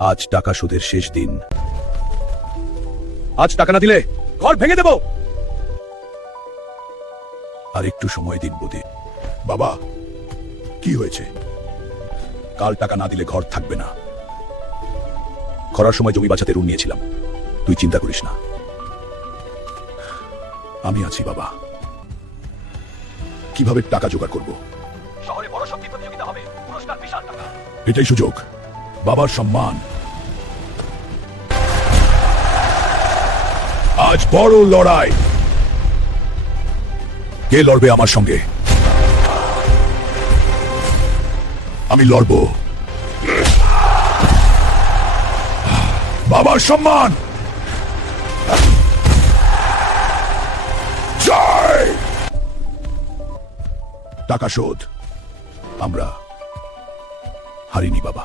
আজ টাকা সুদের শেষ দিন। আজ টাকা না দিলে ঘর ভেঙে দেব। আর একটু সময় দিন বুদ্ধি। বাবা, কি হয়েছে? কাল টাকা না দিলে ঘর থাকবে না। খরার সময় জমি বাঁচাতে ঋণ নিয়েছিলাম, তুই চিন্তা করিস না, আমি আছি বাবা। কিভাবে টাকা জোগাড় করব? শহরে বড় শক্তি প্রতিযোগিতা হবে, পুরস্কার বিশাল টাকা। এটাই সুযোগ, বাবার সম্মান। আজ বড় লড়াই। কে লড়বে আমার সঙ্গে? আমি লড়ব। বাবার সম্মান। জয়। টাকা শোধ। আমরা হারিনি বাবা।